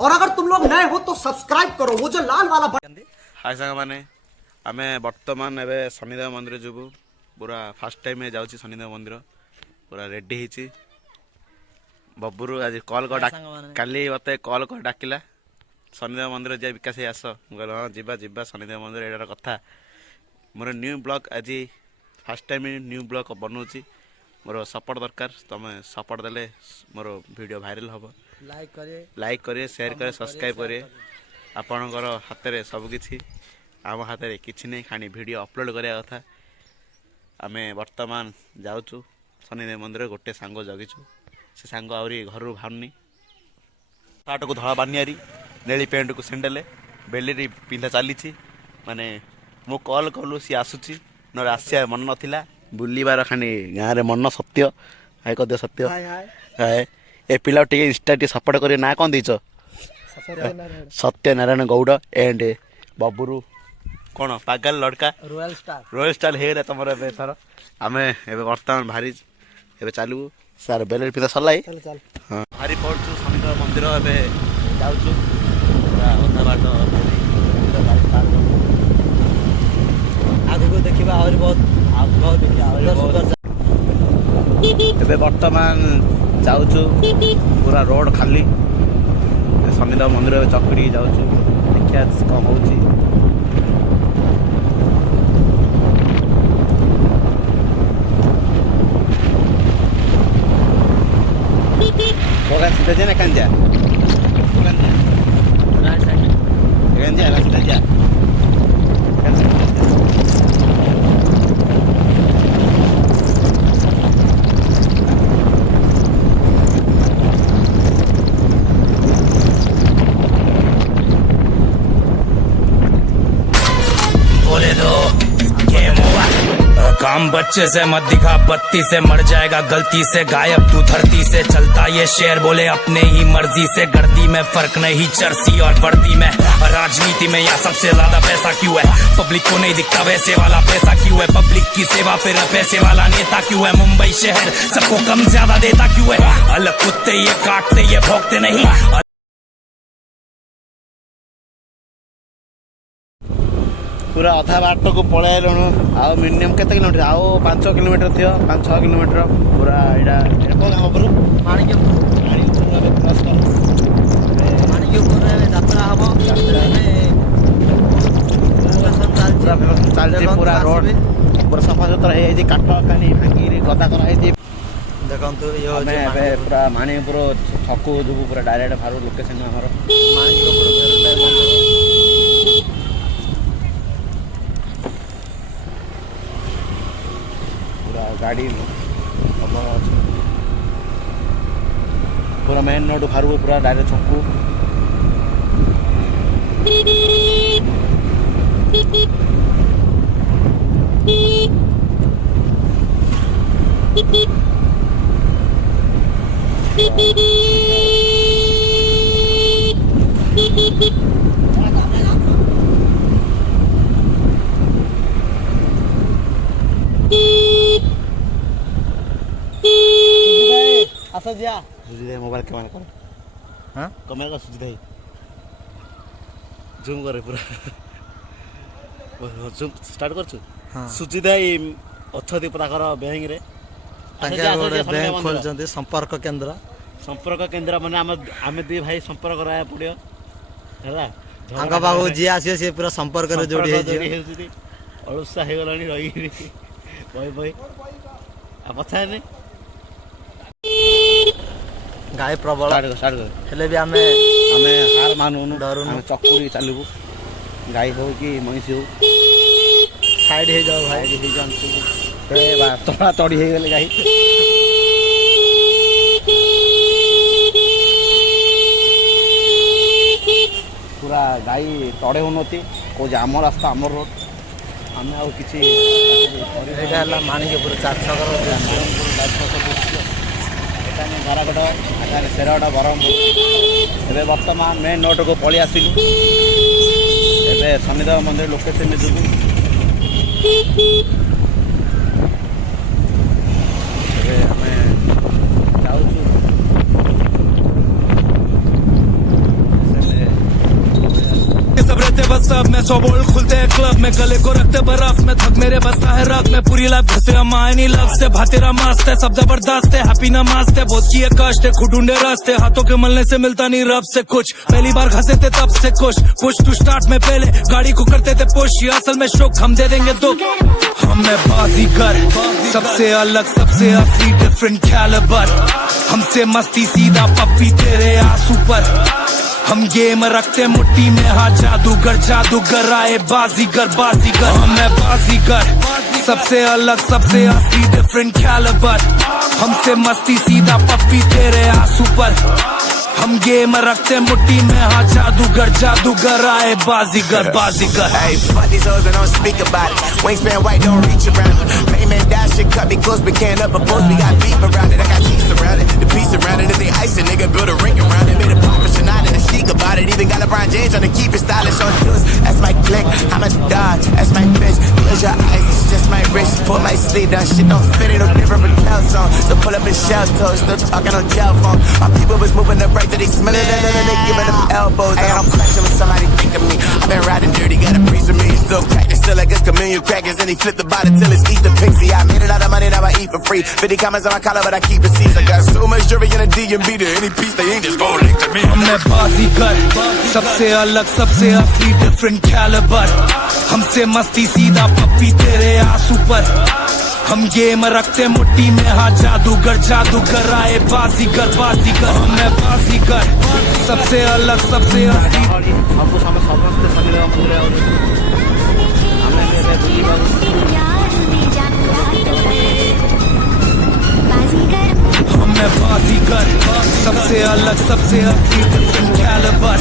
और अगर तुम लोग नए हो तो सब्सक्राइब करो, वो जो लाल वाला बटन। हाय सांग मैंने आम बर्तमान एवं शनिदेव मंदिर जीवु पूरा फास्ट टाइम जाऊँ शनिदेव मंदिर पूरा रेडी होती बबुरु आज कल काली मत कल कर डाकिला शनिदेव मंदिर जा विकास आस मुझे हाँ जीवा जीवा शनिदेव मंदिर एटार कथा मोर न्यू ब्लॉग आज फास्ट टाइम न्यू ब्लॉग बनाऊँगी मोर सपोर्ट दरकार तुम सपोर्ट देले मोर वीडियो भाइराल हम लाइक करें शेयर करें सब्सक्राइब करें आपणकर हाथ में सबकि आम हाथ में किसी नहीं खानी वीडियो अपलोड करने कथा आम बर्तमान जाऊँ शनिदेव मंदिर गोटे सांग जगिचु से सांग आहरी घर बाहरनी सार्ट को धला बानियारी नेली पैंट को सेंडेल बेली पिंधा चली माने मु कल कलु सी आसूची न आसिया मन नाला बुलबार खानी गाँव में मन सत्य हाय कद सत्य हाय ए पिला टे इंस्टा टे सपोर्ट कर ना कौन देच सत्यनारायण गौड़ एंड बबुरु कौन पागल लड़का रॉयल स्टार है तुम एथर आम ए बर्तमान भारी ए चलू सार बेल पिता सरला हाँ भारी पड़ू शनिदेव मंदिर ए जाऊँ अधा बाट आगू देखा आहरी बहुत ए बर्तमान जाऊँ पूरा रोड खाली शनिदेव मंदिर चकड़ी जाऊँ देखिए कम हो सीधा जा ना कहाँ जा सीधा जा काम बच्चे से मत दिखा बत्ती से मर जाएगा गलती से गायब तू धरती से चलता ये शेर बोले अपने ही मर्जी से गर्दी में फर्क नहीं चर्सी और वर्दी में राजनीति में यहाँ सबसे ज्यादा पैसा क्यों है पब्लिक को नहीं दिखता वैसे वाला पैसा क्यों है पब्लिक की सेवा फिर पैसे वाला नेता क्यों है मुंबई शहर सबको कम ज्यादा देता क्यों है अलग कुत्ते ये काटते ये भोंकते नहीं पूरा अधा बाट को पलैल आउ मिनिमम के किलोमीटर आउ 5 किलोमीटर थी 5-6 किलोमीटर पूरा यहाँ चलती पूरा रोड पूरा सफा सुतरा है काठ कानी भांगी गदा कर देखो पूरा माणीपुर छकु जो पूरा डायरेक्ट बाहर लोकेशन गाड़ी पूरा मेन रोड बाहर पूरा डायरेक्ट छकु मोबाइल कैमरा कर हाँ कैमरा का सुविधा जूम करे पूरा जूम स्टार्ट कर हाँ सुविधा अच्छा ताकर बैंक रे बैंक खोल संपर्क केंद्र माने आम दुई भाई संपर्क रहा पड़ो है बाबू जी आसी सी पूरा संपर्क रे जोड़ी अलुसा हो गला रही बही बही कथा नहीं गाय प्रबल हेले भी आमे हार मानु डरुनु चकुरी चलू गाय हो कि महिषी हो साइड हो जाओ भाई हो जान तड़ा तड़ी हो गले गाय पूरा गाय तड़े होती कौन आम रास्ता आम रोड आम आ कि माणिकपुर 4 घरगढ़ आगे शेरगढ़ ब्रह्मपुर ए बर्तमान मेन रोड को पलि आसिलु ए शनिदेव मंदिर लोकेशन जीवु आम जाऊँ सब में 100 बोल्ट खुलते हैं क्लब में, गले को रखते बर्फ में, थक मेरे बसता है रग में, पूरी लाइफ घसे हम आए नहीं लव से, भातेरा मस्त है सब जबरदस्त है, हैप्पी ना मस्त है, बहुत किए कष्ट है, खुद ढूंढे रास्ते, हाथों के मलने से मिलता नहीं रब से कुछ, पहली बार घसे थे तब से खुश, पुश टू स्टार्ट में पहले गाड़ी को करते थे पुश, ये असल में शोक हम दे देंगे दुख, हमें बाजीगर सबसे अलग सबसे असली डिफरेंट कैलिबर, हमसे मस्ती सीधा पप्पी तेरे आंसू पर, हम गेम रखते मुट्ठी में, हाँ जादूगर जादूगर आए बाजीगर बाजीगर, हमें बाजीगर सबसे अलग सबसे असली डिफरेंट कैलिबर, हमसे मस्ती सीधा पप्पी तेरे आंसू पर, हम गेम रखते मुट्ठी में, हाँ जादूगर जादूगर आए बाजीगर बाजीगर. Hey, fuck these hoes and don't speak about it. Wingspan white, don't reach around it. Main man dash shit, cut me close, but can't up a post. We got beef around it, I got cheese around it. The piece around it, if they ice it, nigga build a ring around it. Made a professional out of the chic about it. Even got LeBron James on to keep it stylish on the news. That's my click, I'm a dog, that's my bitch. Close your eyes, it's just my wrist. Pull my sleeve down, shit don't fit it, no different from Kel's on. So pull up in Shell's toes, still talking on jail phone. Our people was moving up right till they smell it, and they giving them elbows. Hey, I'm clashing with somebody think of me. I've been riding dirty, got a piece of me. Still crack, still like a chameleon crackers, and he flip the bottle till it's Easter pixie. I made it out of money, now I eat for free. 50 comments on my collar, but I keep it seized. I got so much jewelry in a D&B to any piece they ain't just gon' link to me. हमें बाजीगर सबसे अलग सबसे असली different calibre, हमसे मस्ती सीधा पप्पी तेरे आंसू पर, हम गेम रखते मुट्ठी में, हाँ जादूगर जादूगर आए बाजीगर बाजीगर, हमें बाजीगर सबसे अलग सबसे असली. हमको समझते शनिदेव मंदिर हमें बाजीगर सबसे अलग सबसे असली डिफरेंट कैलिबर,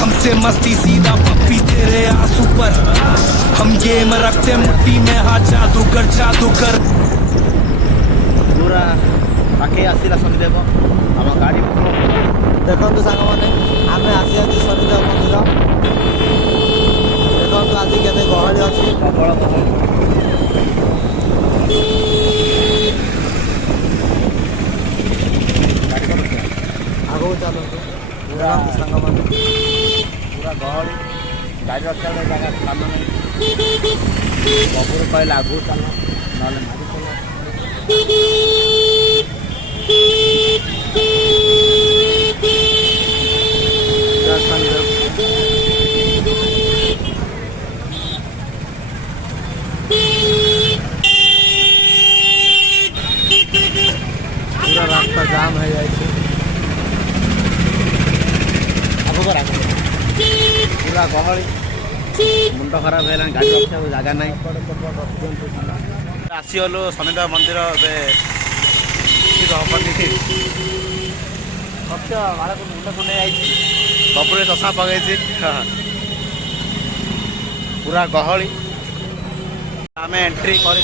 हमसे मस्ती सीधा पप्पी तेरे आंसू पर, हम गेम रखते मुट्ठी में, हाँ जादूगर जादूगर. पूरा पाखे आसला शनिदेव आम गाड़ी देखो सांग मैंने आम आसी शनिदेव मंदिर देखो आज के गहली अच्छी प्रबल गहली आगू चलते पूरा सांग मैंने पूरा गहली गाड़ी रखा जगह स्थान नहीं बबुर कहले आगू चल ना पूरा रास्ता जाम है जाए पूरा गहली मुंड खराब है गाड़ी रखा जगह ना आसीगलु शनिदेव मंदिर मुंड कुंडे बबुरे चषा पकई पूरा गहली आम एंट्री कर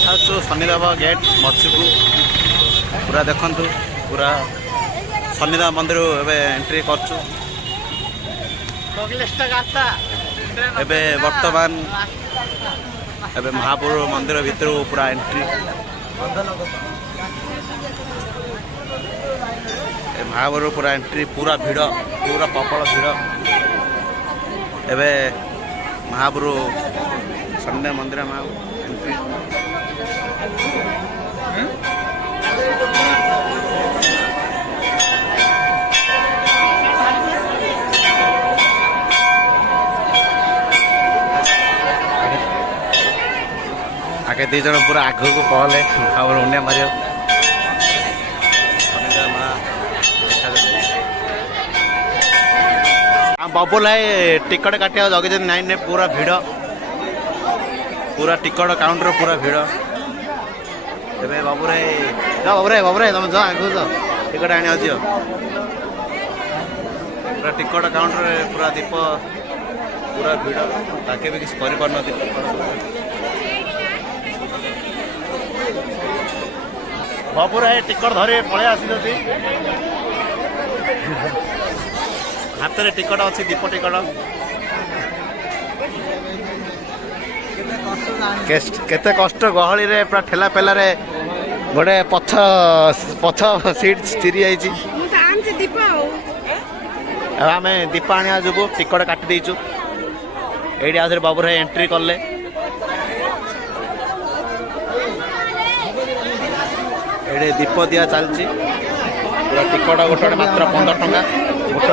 शनिदेव गेट मछकू पूरा देखु पूरा शनिदेव मंदिर एंट्री करचु एबे वर्तमान एबे महापुर मंदिर भितर पूरा एंट्री महापुर पूरा एंट्री पूरा भिड़ पूरा प्रबल भिड़ एबे महापुर शनिदेव मंदिर महा एंट्री आगे दी जन पूरा आग को पहले और उन्हें मारे बबुल है टिकट काटिया जगे नाइन ने पूरा भिड़ पूरा टिकट काउंटर पूरा भिड़ ए बाबुरे जा बाबुरे तुम जा आगू जा टिकट आने आज पूरा टिकट काउंटर पूरा दीप पूरा भिड़ ताके भी किसी कर बाबुर है टिकट धरे पलि आसी हाथ में टिकट अच्छी दीप टिकट केते कष्ट गहली रे पूरा ठेला पेला रे गोटे पछ पछ सीट चिरी आम दीप आने जो टिकट काटी देचु एडी आउथरे बाबू भाई एंट्री करले एडे दीप दिया चलची पूरा टिकट गोटे मात्र 15 टंका गोटे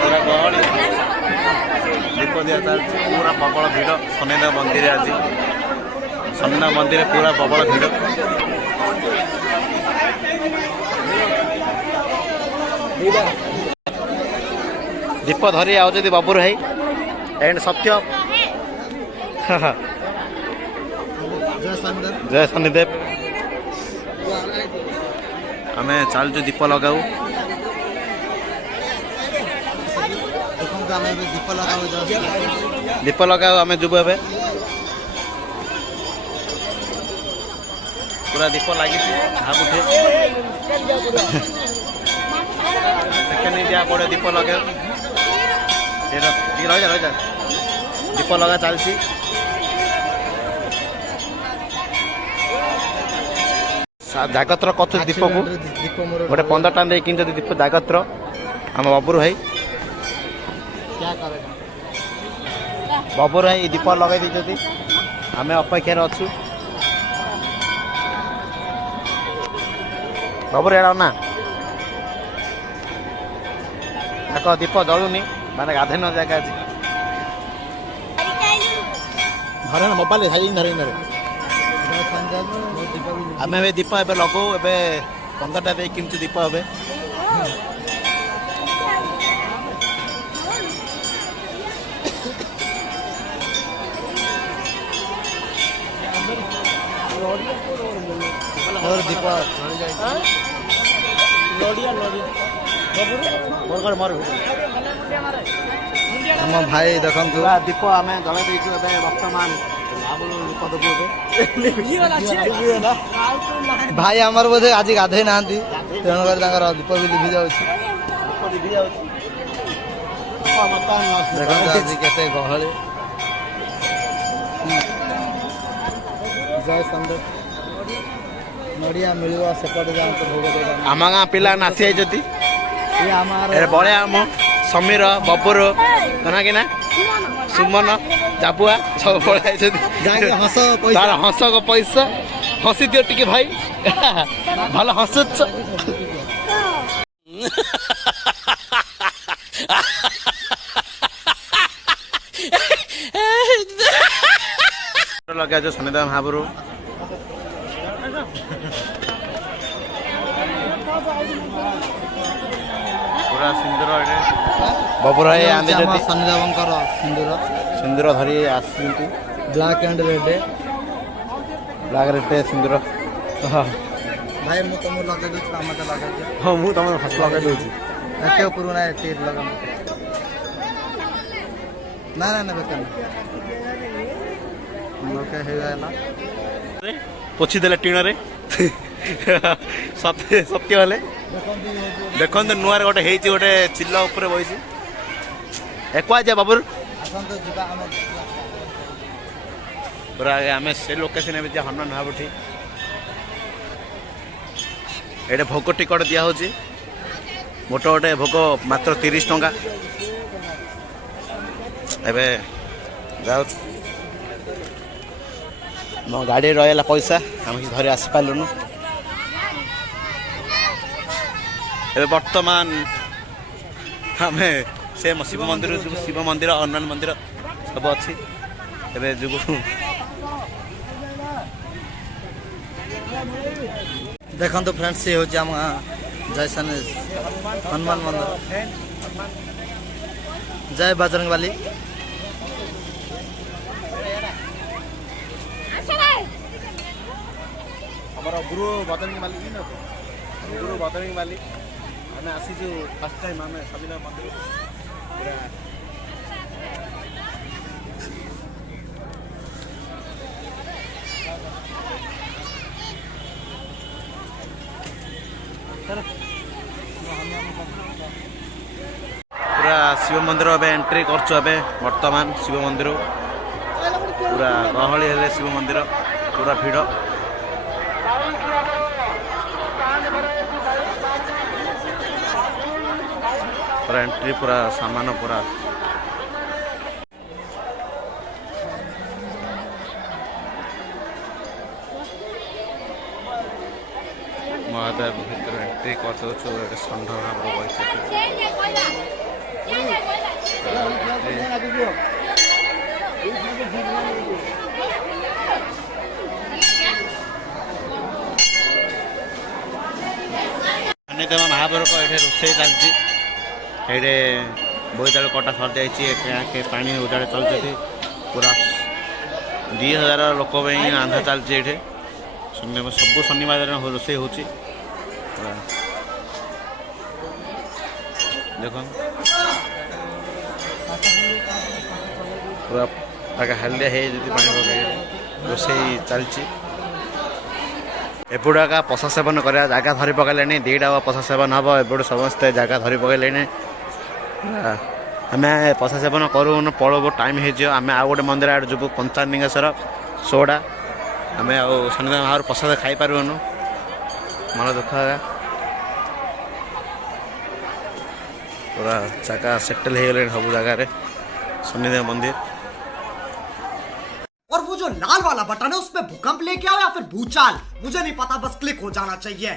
पूरा गहली दीप दिया चलची पूरा प्रबल भिड़ शनिदेव मंदिर आज शनिदेव मंदिर पूरा प्रबल भिड़ दीप धरी आउଛନ୍ତି बाबूर भाई एंड सत्य जय शनिदेव आम चलचु दीप लगाऊ दीप लगाऊ आम जुबु ए पूरा दीप लगी भागुठे सेकेंड इंडिया पड़े दीप लगे रही जा दीप लगा चलती जागत्र कथु दीप को गोटे 15 टाइम कि दीप जागत्र आम बाबूर भाई बाबूर भाई दीप लगे दी आम अपेक्षार अच्छु बाबूर एड़ा ना देख दीप जलुनी माने गाधे न जगह आज धरे मोबाइल धरे आम ए दीप ए लगो ए 15टा कि दीप ए दीप आम भाई देखु दीप आम जल देचु बर्तमान भाई आमर बोधे आज गाधे ना तेणुक दीप भी लिभि जाऊँगी आज केते गहली जय संदेव नड़िया मिल सेपटे जाते भोग आम गाँ पिला नासी आई बड़े आम समीर बबुर तना कि ना सुमन जाबुआ सब पड़े तार हस पैसा हसी दियो टिके भाई भल हसुच लगे जो शनिदेव महाप्रभु पूरा सिंदूर बबुर भाई शनिदेव सिंदूर सिंदूर धरी आसी ब्लैक एंड रेड सिंदूर भाई मुझे तुम लगे दूसरा मत लगे हाँ मुझे तुम हस लगे दूसरी एते पुराना एते लगा ना ना ना बेकार लोके हे गला पोछि देले टीण रे सत्य सत्य वाले देखो नुआर गोटे हेची गोटे चिल्ला ऊपर बइसी एकवा जा बाबूर पूरा आम से लोकेशन में हनुमान महाबुठी ये भोग टिकट दिया होची गोटे गोटे भोग मात्र 30 टंका एबे जाऊ मो गाड़ी रहा पैसा आम कि धरी आसी पार्लुनु एबे वर्तमान आम से शिव मंदिर शिव मंदिर हनुमान मंदिर सब अच्छी एबे जुगु देखो तो फ्रेंड्स ये होची हम जयसन हनुमान मंदिर जय बजरंग वाली हमारा गुरु बजरंग वाली गुरु बजरंग वाली हमें आसी फर्स्ट टाइम आम शनिदेव मंदिर पूरा शिव मंदिर ए एंट्री करछु ए वर्तमान शिव मंदिर पूरा गहली हेले शिव मंदिर पूरा भिड़ पूरा एंट्री पूरा सामान पूरा महादेव भीतर एंट्री करदे षंढ भाव शनिदेव महाप्रभु को ये रोषे चलती ये बोईताल कटा सर जाए पानी उजाड़े चलती पूरा 2000 लोक रांधा चलती ये सब शनिवार रोषे हो देख पूरा हल्दिया है पानी पकड़ रोषे चलती एपट एका पशा सेवन कर जगह धरी पकड़े दीटा पशा सेवन हम एपट समस्ते जगह धरी पकड़े आम पशा सेवन करूँ पलू टाइम होम आउ गोटे मंदिर आड़े जीव पंचालिंगेश्वर सोड़ा आम शनिदेव महार प्रसाद खाई पारूनु मन दुख है पूरा जगह सेटल हो गले सब जगार शनिदेव मंदिर। और वो जो लाल वाला बटन है उसमें भूकंप लेके आओ या फिर भूचाल, मुझे नहीं पता, बस क्लिक हो जाना चाहिए।